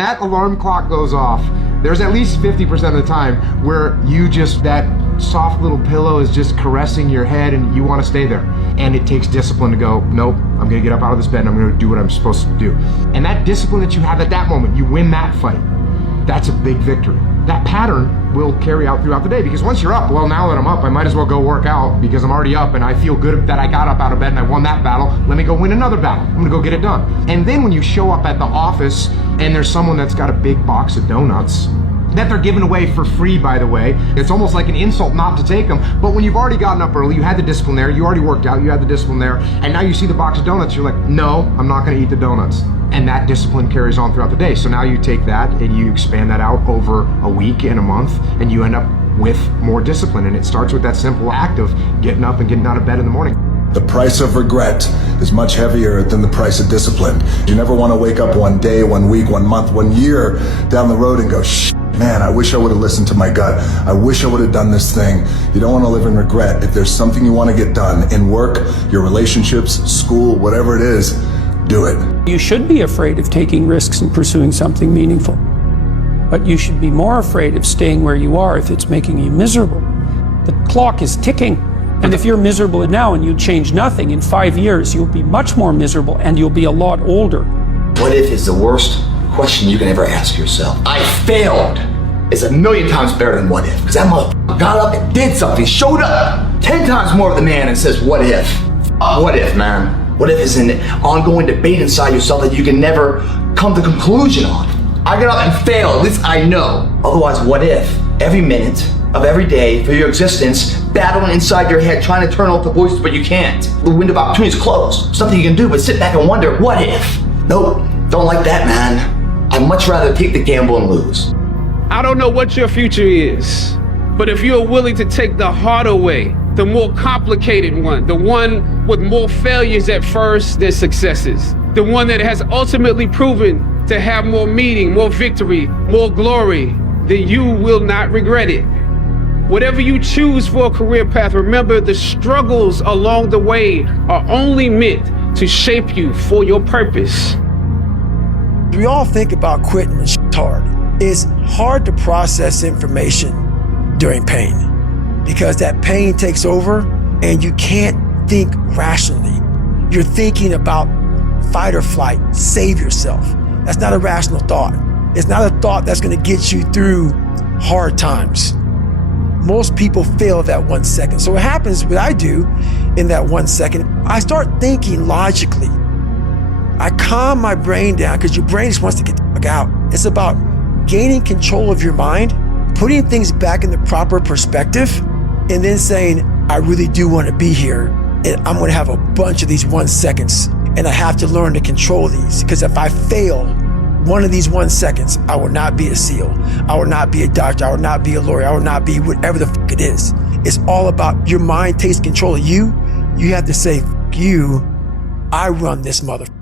that alarm clock goes off, there's at least 50% of the time where that soft little pillow is just caressing your head and you want to stay there. And it takes discipline to go, nope, I'm going to get up out of this bed and I'm going to do what I'm supposed to do. And that discipline that you have at that moment, you win that fight. That's a big victory. That pattern will carry out throughout the day, because once you're up, well, now that I'm up, I might as well go work out because I'm already up and I feel good that I got up out of bed and I won that battle. Let me go win another battle. I'm gonna go get it done. And then when you show up at the office and there's someone that's got a big box of donuts that they're giving away for free, by the way, it's almost like an insult not to take them. But when you've already gotten up early, you had the discipline there, you already worked out, you had the discipline there, and now you see the box of donuts, you're like, no, I'm not gonna eat the donuts. And that discipline carries on throughout the day. So now you take that and you expand that out over a week and a month, and you end up with more discipline. And it starts with that simple act of getting up and getting out of bed in the morning. The price of regret is much heavier than the price of discipline. You never want to wake up one day, 1 week, 1 month, 1 year down the road and go, man, I wish I would have listened to my gut. I wish I would have done this thing. You don't want to live in regret. If there's something you want to get done in work, your relationships, school, whatever it is, do it. You should be afraid of taking risks and pursuing something meaningful. But you should be more afraid of staying where you are if it's making you miserable. The clock is ticking. And if you're miserable now and you change nothing, in 5 years, you'll be much more miserable and you'll be a lot older. What if is the worst question you can ever ask yourself. I failed is a million times better than what if. Because that motherfucker got up and did something, showed up 10 times more of the man and says, what if? What if, man? What if is an ongoing debate inside yourself that you can never come to conclusion on. I got up and failed, at least I know. Otherwise, what if? Every minute of every day for your existence, battling inside your head, trying to turn off the voices, but you can't. The window of opportunity is closed. Something you can do, but sit back and wonder, what if? Nope, don't like that, man. I'd much rather take the gamble and lose. I don't know what your future is, but if you're willing to take the harder way, the more complicated one, the one with more failures at first than successes, the one that has ultimately proven to have more meaning, more victory, more glory, then you will not regret it. Whatever you choose for a career path, remember the struggles along the way are only meant to shape you for your purpose. We all think about quitting and shit's hard. It's hard to process information during pain because that pain takes over and you can't think rationally. You're thinking about fight or flight, save yourself. That's not a rational thought. It's not a thought that's gonna get you through hard times. Most people fail that 1 second. So what happens, what I do in that 1 second, I start thinking logically. I calm my brain down because your brain just wants to get the fuck out. It's about gaining control of your mind, putting things back in the proper perspective, and then saying, I really do want to be here, and I'm going to have a bunch of these 1 seconds, and I have to learn to control these, because if I fail one of these 1 seconds, I will not be a SEAL, I will not be a doctor, I will not be a lawyer, I will not be whatever the fuck it is. It's all about your mind takes control of you. You have to say, fuck you, I run this motherfucker.